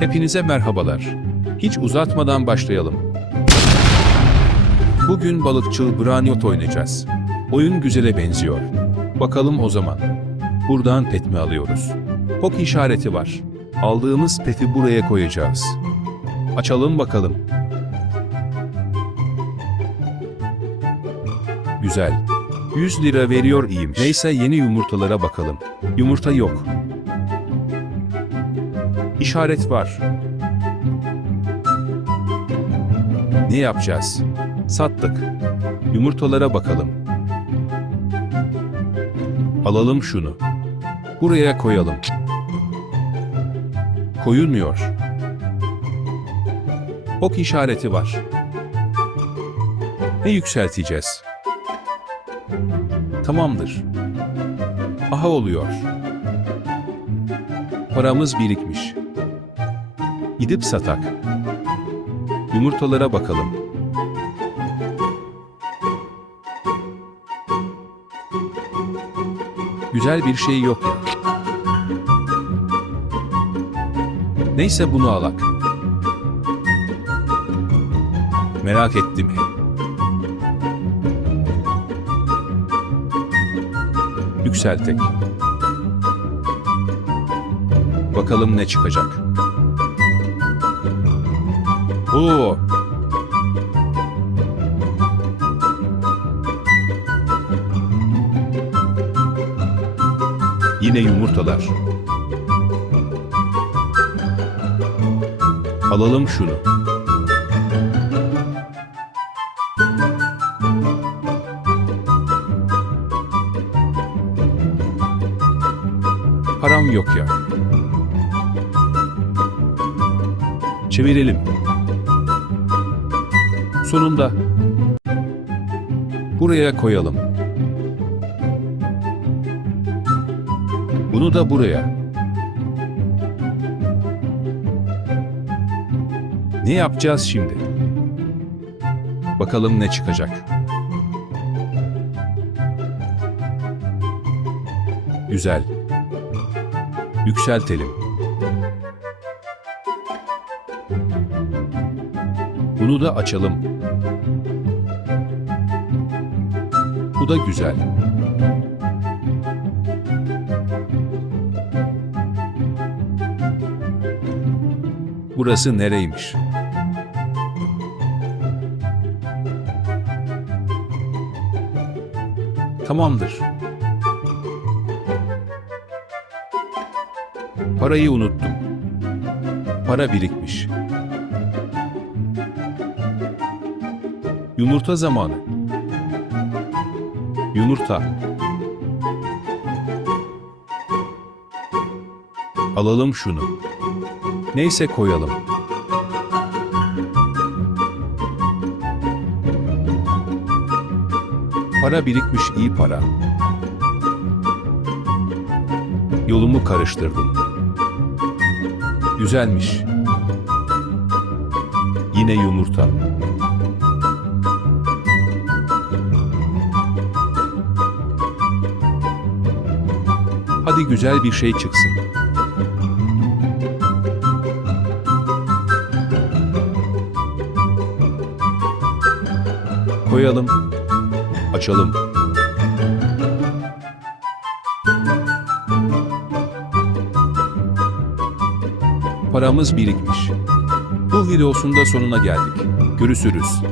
Hepinize merhabalar. Hiç uzatmadan başlayalım. Bugün balıkçıl Branyot oynayacağız. Oyun güzele benziyor. Bakalım o zaman. Buradan pet mi alıyoruz? Pok işareti var. Aldığımız peti buraya koyacağız. Açalım bakalım. Güzel. 100 lira veriyor iyiymiş. Neyse yeni yumurtalara bakalım. Yumurta yok. İşaret var. Ne yapacağız? Sattık. Yumurtalara bakalım. Alalım şunu. Buraya koyalım. Koyulmuyor. Ok işareti var. Ne yükselteceğiz? Tamamdır. Aha oluyor. Paramız birikmiş. Gidip satak. Yumurtalara bakalım. Güzel bir şey yok ya. Neyse bunu alak. Merak ettim hep. Yükseltek. Bakalım ne çıkacak. Oo. Yine yumurtalar. Alalım şunu. Param yok ya. Çevirelim. Sonunda. Buraya koyalım. Bunu da buraya. Ne yapacağız şimdi? Bakalım ne çıkacak. Güzel. Yükseltelim. Bunu da açalım. Bu da güzel. Burası nereymiş? Tamamdır. Parayı unuttum. Para birikmiş. Yumurta zamanı. Yumurta. Alalım şunu. Neyse koyalım. Para birikmiş iyi para. Yolumu karıştırdım. Güzelmiş. Yine yumurta. Hadi güzel bir şey çıksın. Koyalım. Açalım. Paramız birikmiş. Bu videosunda sonuna geldik. Görüşürüz.